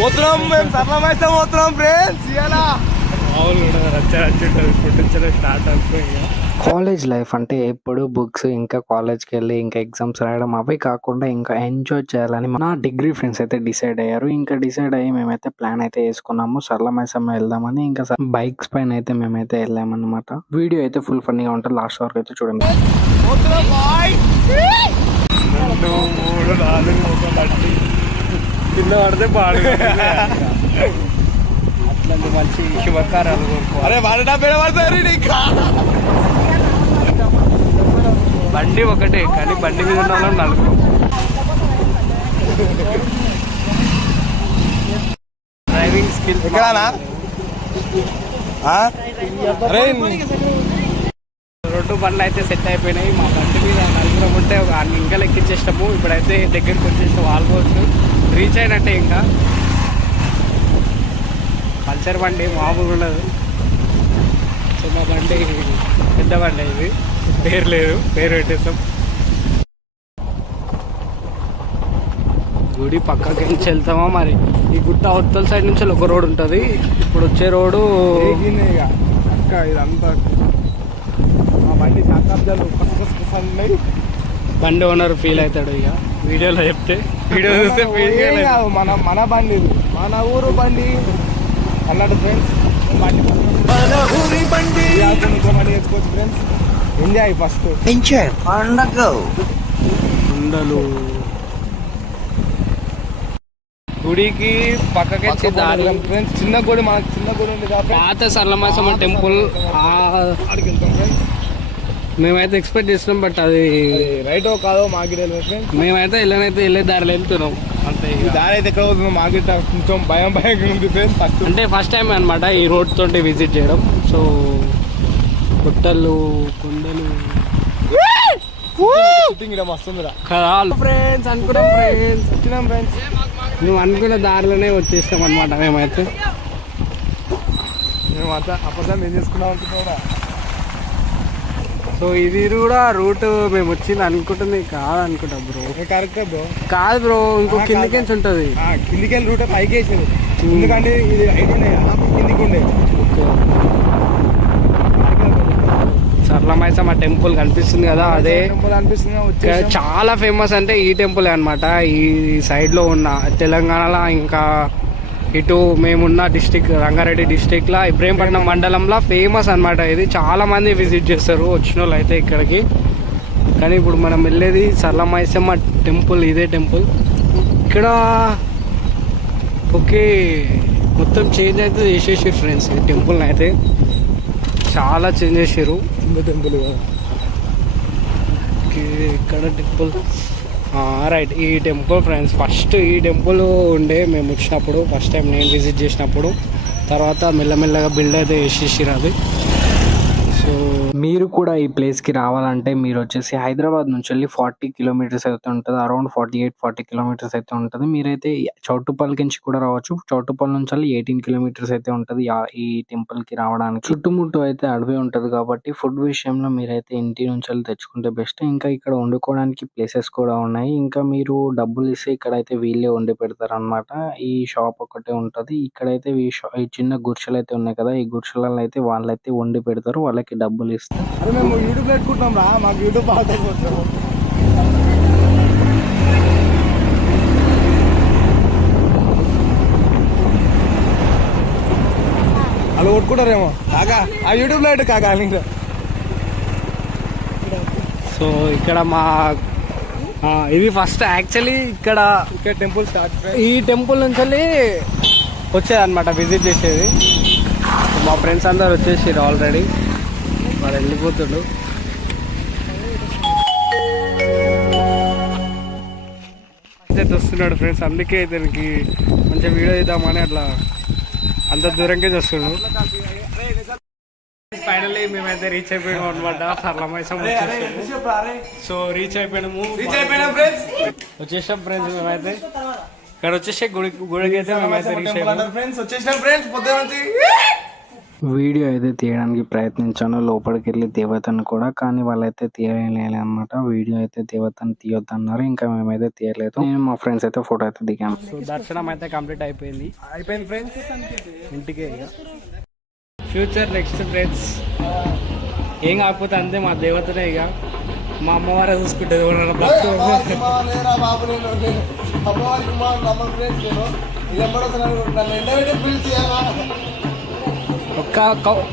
పోతున్నాం మేము సరళమైతే పోతున్నాం ఫ్రెండ్స్. ఇలా స్టార్ట్ అవుతుంది. కాలేజ్ లైఫ్ అంటే ఎప్పుడు బుక్స్, ఇంకా కాలేజ్కి వెళ్ళి ఇంకా ఎగ్జామ్స్ రాయడం అవి కాకుండా ఇంకా ఎంజాయ్ చేయాలని నా డిగ్రీ ఫ్రెండ్స్ అయితే డిసైడ్ అయ్యారు. ఇంకా డిసైడ్ అయ్యి మేమైతే ప్లాన్ అయితే వేసుకున్నాము సరళమైసమ్మ వెళ్దామని. ఇంకా బైక్స్ పైన అయితే మేమైతే వెళ్ళామన్నమాట. వీడియో అయితే ఫుల్ ఫన్నీగా ఉంటుంది, లాస్ట్ వరకు అయితే చూడండి. కింద పడితే పాడు అట్లాంటి మంచి శుభకార్యాలు కోరుకోవాలి. అరే వాడటా పేడ పడతారు. బండి ఒకటే కానీ బండి మీద ఉన్న వాళ్ళం నలుగురు. డ్రైవింగ్ స్కిల్ ఎక్కడానా? రెండు బండ్లు అయితే సెట్ అయిపోయినాయి. మా బండి మీద నలుగురం ఉంటే ఒక ఇంకా ఎక్కించేసినాము. ఇప్పుడైతే దగ్గరికి వచ్చేసాము, ఆల్మోస్ట్ రీచ్ అయినట్టే. ఇంకా పల్సర్ బండి మామూలు ఉండదు, చిన్న బండి, పెద్ద బండి. ఇది పేరు లేదు, పేరు పెట్టేస్తాం. గుడి పక్కకి నుంచి వెళ్తామా మరి. ఈ గుట్ట అవతల సైడ్ నుంచి ఒక రోడ్ ఉంటుంది. ఇప్పుడు వచ్చే రోడ్డు అక్క ఇదంతా బండి శాతాబ్దాలు ఉన్నాయి. బండి ఓనర్ ఫీల్ అవుతాడు ఇక వీడియోలో చెప్తే. వీడియో చూస్తే మన బండి, మన ఊరు బండి అన్నట్టు ఫ్రెండ్స్. బండి వేసుకోవచ్చు ఫ్రెండ్స్. ఎంజాయ్ ఫస్ట్ ఎంజాయ్ పండగ ఉండలు. గుడికి పక్కకి దారి ఫ్రెండ్స్. చిన్న గుడి, మనకు చిన్న గుడి ఉంది కాబట్టి పాత సరళమైసమ్మ టెంపుల్ అక్కడికి వెళ్తాం ఫ్రెండ్స్. మేమైతే ఎక్స్పెక్ట్ చేస్తున్నాం, బట్ అది రైటో కాదో మాకు ఫ్రెండ్స్. మేమైతే వెళ్ళే దారిలో వెళ్తున్నాం అంతే. దారి అయితే ఎక్కడ పోతుంది మాకు కొంచెం భయం ఉంది ఫ్రెండ్స్. ఫస్ట్ అంటే ఫస్ట్ టైం అనమాట ఈ రోడ్ తోటి విజిట్ చేయడం. సో గుట్టలు, కొండలు వస్తుందిరా ఫ్రెండ్స్. అనుకున్నాం ఫ్రెండ్స్, వచ్చినాం ఫ్రెండ్స్. నువ్వు అనుకున్న దారిలోనే వచ్చేస్తాం అనమాట. మేమైతే అబద్ధం ఏం చేసుకున్నాం అనుకుంటున్నా. సో ఇది కూడా రూట్ మేము వచ్చింది అనుకుంటుంది కాదనుకుంటా బ్రో. కరెక్ట్ బ్రో, కాదు బ్రో, ఇంకో కిందికి ఉంటుంది. కిందికి వెళ్ళి రూట్ పైకి వేసింది. ఎందుకంటే ఇది కిందికి ఉండే. సరళమైసమ్మ టెంపుల్ కనిపిస్తుంది కదా, అదే టెంపుల్ అనిపిస్తుంది. చాలా ఫేమస్ అంటే ఈ టెంపుల్ అనమాట. ఈ సైడ్ లో ఉన్న తెలంగాణలో, ఇంకా ఇటు మేమున్న డిస్టిక్ రంగారెడ్డి డిస్టిక్లో ఇబ్రహీంపట్నం మండలంలో ఫేమస్ అనమాట. ఇది చాలా మంది విజిట్ చేస్తారు వచ్చిన వాళ్ళు అయితే ఇక్కడికి. కానీ ఇప్పుడు మనం వెళ్ళేది సరళమైసమ్మ టెంపుల్. ఇదే టెంపుల్ ఇక్కడ. ఓకే, మొత్తం చేంజ్ అయితే చేసేసారు ఫ్రెండ్స్ ఈ టెంపుల్ని అయితే. చాలా చేంజ్ చేసారు. టెంపుల్ ఇక్కడ టెంపుల్ రైట్, ఈ టెంపుల్ ఫ్రెండ్స్. ఫస్ట్ ఈ టెంపుల్ ఉండే మేము వచ్చినప్పుడు, ఫస్ట్ టైం నేను విజిట్ చేసినప్పుడు. తర్వాత మెల్లమెల్లగా బిల్డ్ అయితే చేసేసారు అది. సో మీరు కూడా ఈ ప్లేస్కి రావాలంటే మీరు వచ్చేసి హైదరాబాద్ నుంచి వెళ్ళి 40 కిలోమీటర్స్ అయితే ఉంటుంది. అరౌండ్ 40 కిలోమీటర్స్ అయితే ఉంటుంది. మీరైతే చౌటుప్పల్ నుంచి కూడా రావచ్చు. చౌటుప్పల్ నుంచి వెళ్ళి 18 కిలోమీటర్స్ అయితే ఉంటుంది ఈ టెంపుల్కి రావడానికి. చుట్టుముట్టు అయితే అడవి ఉంటుంది కాబట్టి ఫుడ్ విషయంలో మీరైతే ఇంటి నుంచి వెళ్ళి తెచ్చుకుంటే బెస్ట్. ఇంకా ఇక్కడ వండుకోవడానికి ప్లేసెస్ కూడా ఉన్నాయి. ఇంకా మీరు డబ్బులు ఇస్తే ఇక్కడైతే వీళ్ళే వండి పెడతారు అనమాట. ఈ షాప్ ఒకటే ఉంటుంది. ఇక్కడైతే ఈ చిన్న గుడిసెలు అయితే ఉన్నాయి కదా, ఈ గుడిసెలలో అయితే వాళ్ళైతే వండి పెడతారు, వాళ్ళకి డబ్బులు ఇస్తారు. అరే మేము యూట్యూబ్ పెట్టుకుంటాం రా, మాకు యూట్యూబ్ బాగా అలా కొట్టుకుంటారేమో కాకా ఆ యూట్యూబ్ లైట్ కాకా. సో ఇక్కడ మా ఇది ఫస్ట్ యాక్చువల్లీ ఇక్కడ టెంపుల్ స్టార్ట్. ఈ టెంపుల్ నుంచి వచ్చేదన్నమాట విజిట్ చేసేది. మా ఫ్రెండ్స్ అందరు వచ్చేసారు ఆల్రెడీ, వాడు వెళ్ళిపోతుండు. వస్తున్నాడు ఫ్రెండ్స్, అందుకే ఇతనికి మంచిగా వీడియో తీద్దామని అట్లా అంత దూరంకే చూస్తున్నాడు. ఫైనల్లీ మేమైతే రీచ్ అయిపోయాము అనమాట సరళమైసమ్మ. సో రీచ్ అయిపోయాము, వచ్చేసాం ఫ్రెండ్స్. మేమైతే ఇక్కడ వచ్చేసి గుడికి అయితే మేమైతే రీచ్ అయిపోయాం ఫ్రెండ్స్. వచ్చేసినాం ఫ్రెండ్స్. పొద్దున నుంచి వీడియో అయితే తీయడానికి ప్రయత్నించాను లోపలికి వెళ్ళి దేవతను కూడా, కానీ వాళ్ళైతే తీయలేదు అనమాట. వీడియో అయితే దేవతను తీయొద్దు అన్నారు, ఇంకా మేమైతే తీయలేదు. నేను మా ఫ్రెండ్స్ అయితే ఫోటో అయితే దిగాము. సో దర్శనం అయితే కంప్లీట్ అయిపోయింది ఫ్రెండ్స్. ఇంటికే. ఇక ఫ్యూచర్ నెక్స్ట్ ఫ్రెండ్స్ ఏం కాకపోతే అంతే మా దేవతనే. ఇక మా అమ్మవారే చూసుకుంటుంది ఎవరైనా భక్తులు. ఒక్క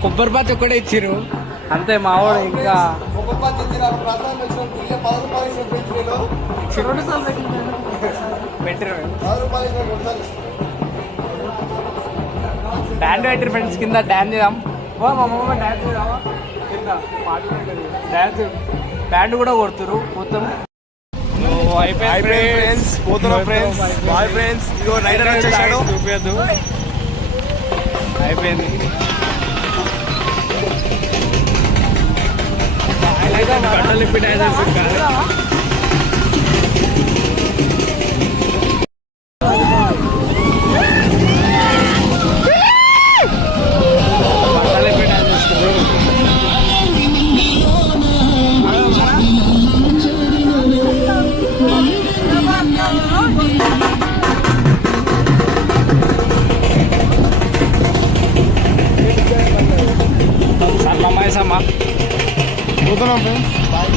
కొబ్బరి పాత ఒక్కటే ఇచ్చిర్రు అంతే. మా వాడు ఇంకా పెట్టిరు డాన్స్ పెట్టిరు ఫ్రెండ్స్. కింద డాన్స్ చేద్దాం. మా అమ్మ డాన్స్ చేద్దామా కింద డాన్స్ బ్యాండ్ కూడా కొడుతురు మొత్తం. ఫ్రెండ్స్ పోతున్నాం ఫ్రెండ్స్. Boy friends. ఇగో రైడర్ వచ్చేసాడు. చూపించద్దు. అయిపోయింది. బట్టలు ఇప్పి డాన్స్ చేస్తారు. పోతున్నాం ఫ్రెండ్స్. బాయ్.